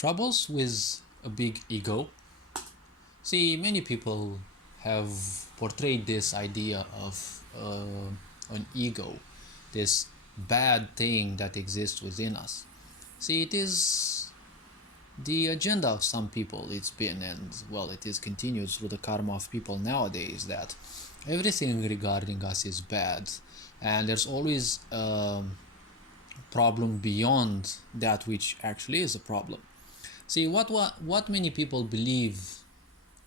Troubles with a big ego. See, many people have portrayed this idea of an ego, this bad thing that exists within us. See, it is the agenda of some people, it's been, and well, it is continued through the karma of people nowadays, that everything regarding us is bad, and there's always a problem beyond that which actually is a problem. See, what many people believe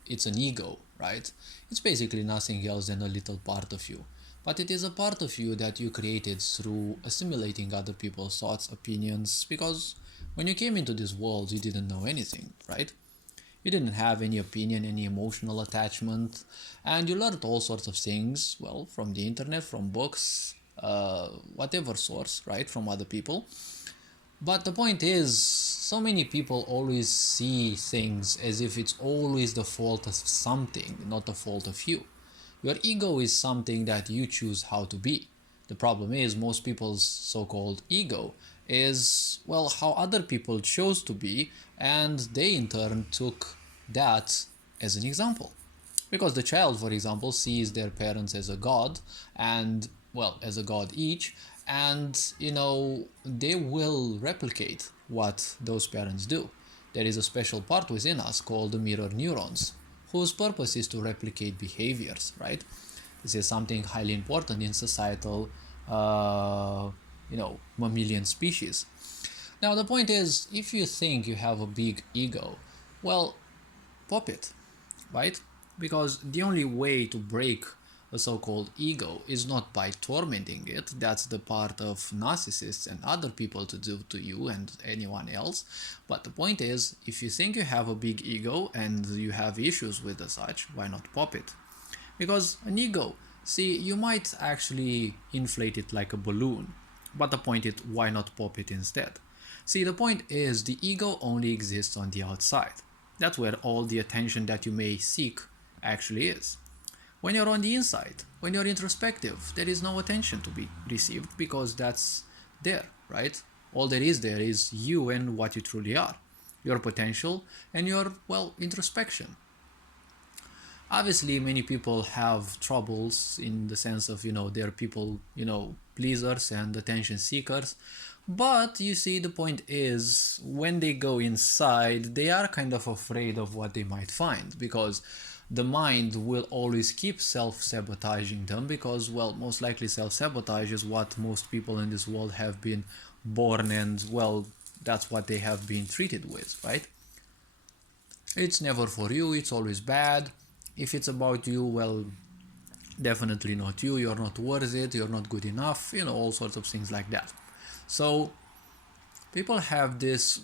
it's an ego, right? It's basically nothing else than a little part of you. But it is a part of you that you created through assimilating other people's thoughts, opinions, because when you came into this world, you didn't know anything, right? You didn't have any opinion, any emotional attachment, and you learned all sorts of things, well, from the internet, from books, whatever source, right, from other people. But the point is, so many people always see things as if it's always the fault of something, not the fault of you. Your ego is something that you choose how to be. The problem is, most people's so called ego is, well, how other people chose to be, and they in turn took that as an example. Because the child, for example, sees their parents as a god, and, well, as a god each, and they will replicate what those parents do. There is a special part within us called the mirror neurons, whose purpose is to replicate behaviors, right? This is something highly important in societal mammalian species. Now the point is, if you think you have a big ego, well, pop it, right? Because the only way to break a so-called ego is not by tormenting it. That's the part of narcissists and other people to do to you and anyone else. But the point is, if you think you have a big ego and you have issues with the such, why not pop it? Because an ego, see, you might actually inflate it like a balloon, but the point is, why not pop it instead? See, the point is, the ego only exists on the outside. That's where all the attention that you may seek actually is. When you're on the inside, when you're introspective, there is no attention to be received because that's there, right? All there is you and what you truly are, your potential and your, well, introspection. Obviously, many people have troubles in the sense of, they're people, pleasers and attention seekers. But you see, the point is, when they go inside, they are kind of afraid of what they might find, because the mind will always keep self-sabotaging them, because, well, most likely self-sabotage is what most people in this world have been born, and, well, that's what they have been treated with, right? It's never for you, it's always bad. If it's about you, well, definitely not you, you're not worth it, you're not good enough, all sorts of things like that. So people have this,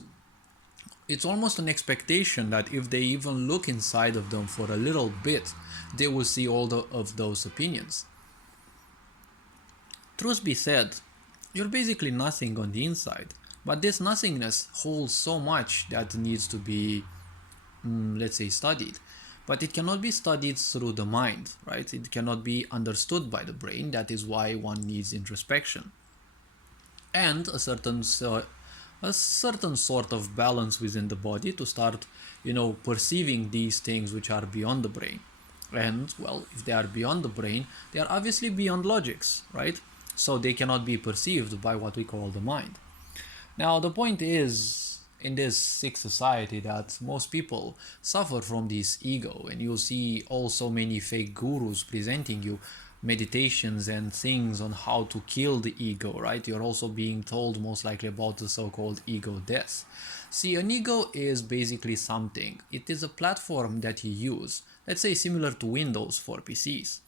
it's almost an expectation that if they even look inside of them for a little bit, they will see all of those opinions. Truth be said, you're basically nothing on the inside, but this nothingness holds so much that needs to be, let's say, studied. But it cannot be studied through the mind, right? It cannot be understood by the brain. That is why one needs introspection and a certain sort of balance within the body to start, perceiving these things which are beyond the brain. And, well, if they are beyond the brain, they are obviously beyond logics, right? So they cannot be perceived by what we call the mind. Now, the point is, in this sick society, that most people suffer from this ego, and you'll see also many fake gurus presenting you meditations and things on how to kill the ego, right? You're also being told most likely about the so-called ego death. See, an ego is basically something. It is a platform that you use, let's say similar to Windows for PCs.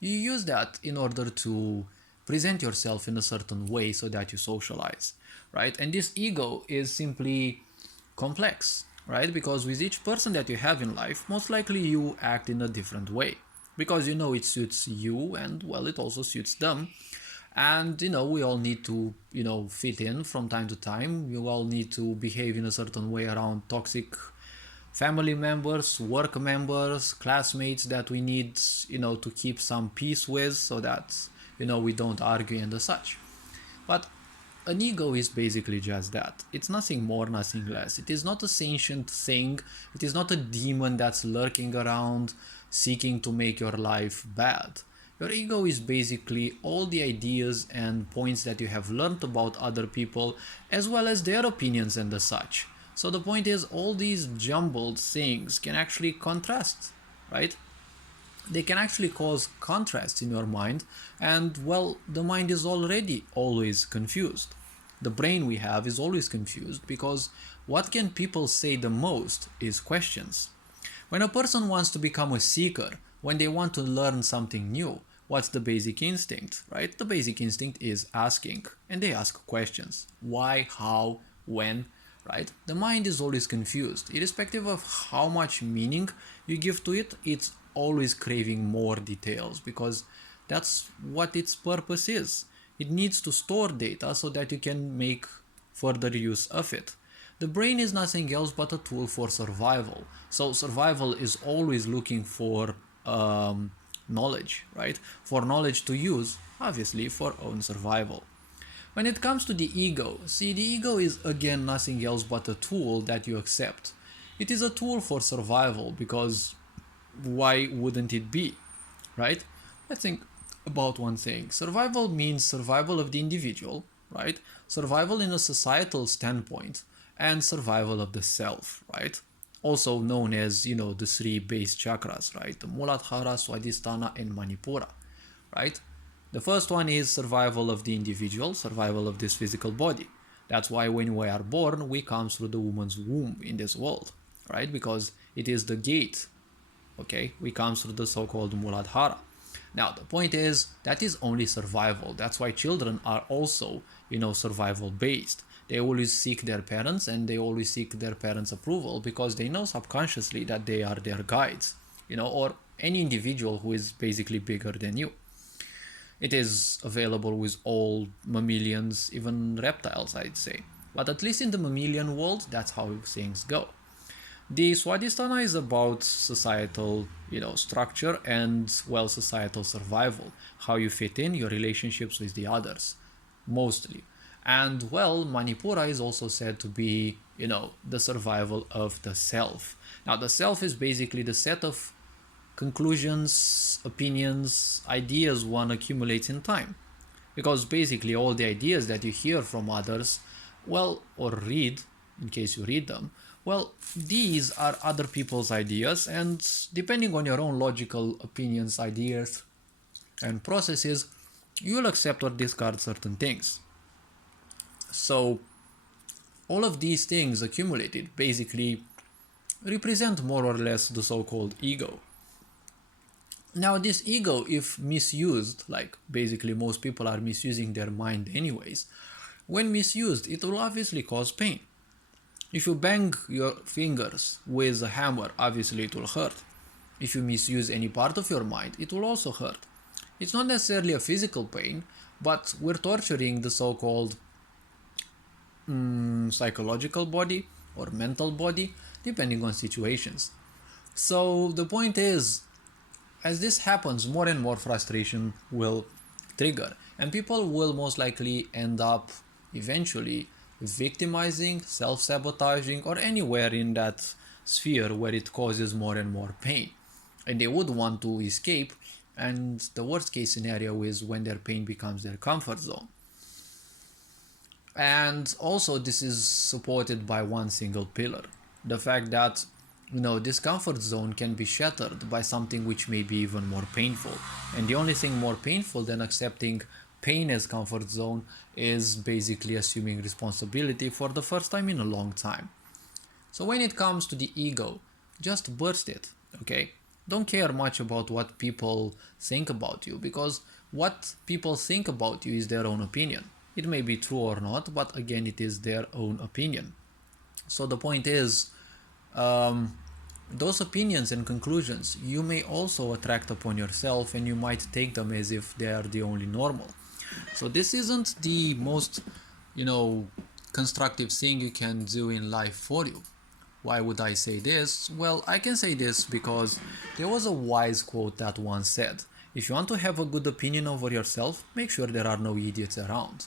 You use that in order to present yourself in a certain way so that you socialize, right? And this ego is simply complex, right? Because with each person that you have in life, most likely you act in a different way, because it suits you, and, well, it also suits them. And we all need to fit in from time to time. You all need to behave in a certain way around toxic family members, work members, classmates that we need to keep some peace with, so that we don't argue and such. But an ego is basically just that. It's nothing more, nothing less. It is not a sentient thing. It is not a demon that's lurking around seeking to make your life bad. Your ego is basically all the ideas and points that you have learned about other people, as well as their opinions and the such. So the point is, all these jumbled things can actually contrast, right? They can actually cause contrast in your mind, and well, the mind is already always confused. The brain we have is always confused because what can people say the most is questions. When a person wants to become a seeker, when they want to learn something new, what's the basic instinct, right? The basic instinct is asking, and they ask questions. Why, how, when, right? The mind is always confused. Irrespective of how much meaning you give to it, it's always craving more details because that's what its purpose is. It needs to store data so that you can make further use of it. The brain is nothing else but a tool for survival. So survival is always looking for knowledge, right? For knowledge to use, obviously, for own survival. When it comes to the ego, see, the ego is again nothing else but a tool that you accept. It is a tool for survival because why wouldn't it be, right? Let's think about one thing. Survival means survival of the individual, right? Survival in a societal standpoint, and survival of the self, right? Also known as, the three base chakras, right? The Muladhara, Swadhisthana, and Manipura, right? The first one is survival of the individual, survival of this physical body. That's why when we are born, we come through the woman's womb in this world, right? Because it is the gate, okay? We come through the so-called Muladhara. Now, the point is, that is only survival. That's why children are also, survival based. They always seek their parents and they always seek their parents' approval because they know subconsciously that they are their guides, or any individual who is basically bigger than you. It is available with all mammalians, even reptiles, I'd say. But at least in the mammalian world, that's how things go. The Swadhisthana is about societal, structure and, well, societal survival. How you fit in, your relationships with the others, mostly. And, well, Manipura is also said to be, the survival of the self. Now, the self is basically the set of conclusions, opinions, ideas one accumulates in time. Because basically all the ideas that you hear from others, well, or read, in case you read them, well, these are other people's ideas, and depending on your own logical opinions, ideas, and processes, you'll accept or discard certain things. So, all of these things accumulated basically represent more or less the so-called ego. Now, this ego, if misused, like basically most people are misusing their mind anyways, when misused, it will obviously cause pain. If you bang your fingers with a hammer, obviously it will hurt. If you misuse any part of your mind, it will also hurt. It's not necessarily a physical pain, but we're torturing the so-called psychological body or mental body, depending on situations. So the point is, as this happens, more and more frustration will trigger, and people will most likely end up eventually victimizing, self-sabotaging, or anywhere in that sphere where it causes more and more pain. And they would want to escape, and the worst case scenario is when their pain becomes their comfort zone. And also this is supported by one single pillar. The fact that, this comfort zone can be shattered by something which may be even more painful. And the only thing more painful than accepting pain as comfort zone is basically assuming responsibility for the first time in a long time. So when it comes to the ego, just burst it, okay? Don't care much about what people think about you, because what people think about you is their own opinion. It may be true or not, but again, it is their own opinion. So the point is, those opinions and conclusions you may also attract upon yourself, and you might take them as if they are the only normal. So this isn't the most, constructive thing you can do in life for you. Why would I say this? Well, I can say this because there was a wise quote that once said, if you want to have a good opinion over yourself, make sure there are no idiots around.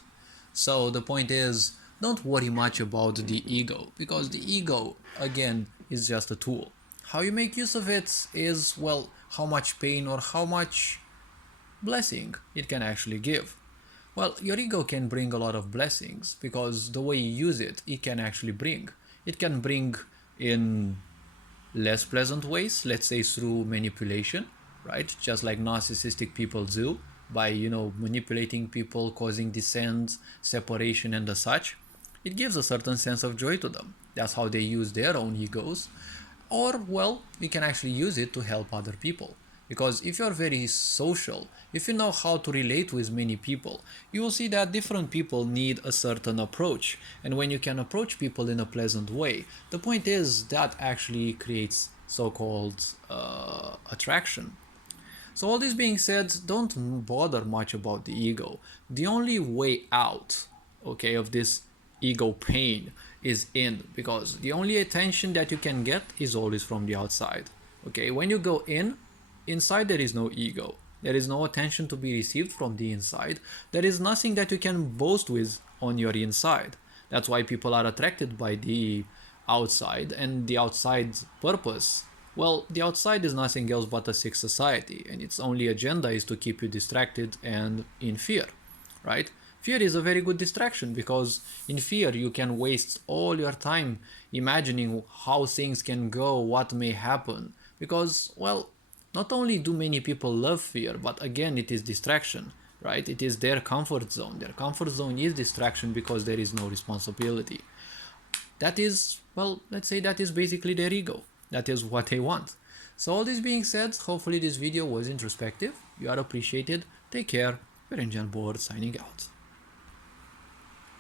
So the point is, don't worry much about the ego, because the ego, again, is just a tool. How you make use of it is, well, how much pain or how much blessing it can actually give. Well, your ego can bring a lot of blessings because the way you use it, it can actually bring. It can bring in less pleasant ways, let's say through manipulation, right? Just like narcissistic people do by, manipulating people, causing dissent, separation, and the such. It gives a certain sense of joy to them. That's how they use their own egos. Or, well, we can actually use it to help other people. Because if you're very social, if you know how to relate with many people, you will see that different people need a certain approach. And when you can approach people in a pleasant way, the point is that actually creates so-called attraction. So all this being said, don't bother much about the ego. The only way out, okay, of this ego pain is in, because the only attention that you can get is always from the outside. Okay, when you go in, inside there is no ego. There is no attention to be received from the inside. There is nothing that you can boast with on your inside. That's why people are attracted by the outside, and the outside purpose, well, the outside is nothing else but a sick society, and its only agenda is to keep you distracted and in fear, right? Fear is a very good distraction, because in fear you can waste all your time imagining how things can go, what may happen, because, well, not only do many people love fear, but again, it is distraction, right? It is their comfort zone. Their comfort zone is distraction because there is no responsibility. That is, well, let's say that is basically their ego. That is what they want. So all this being said, hopefully this video was introspective. You are appreciated. Take care. Your Engine Board signing out.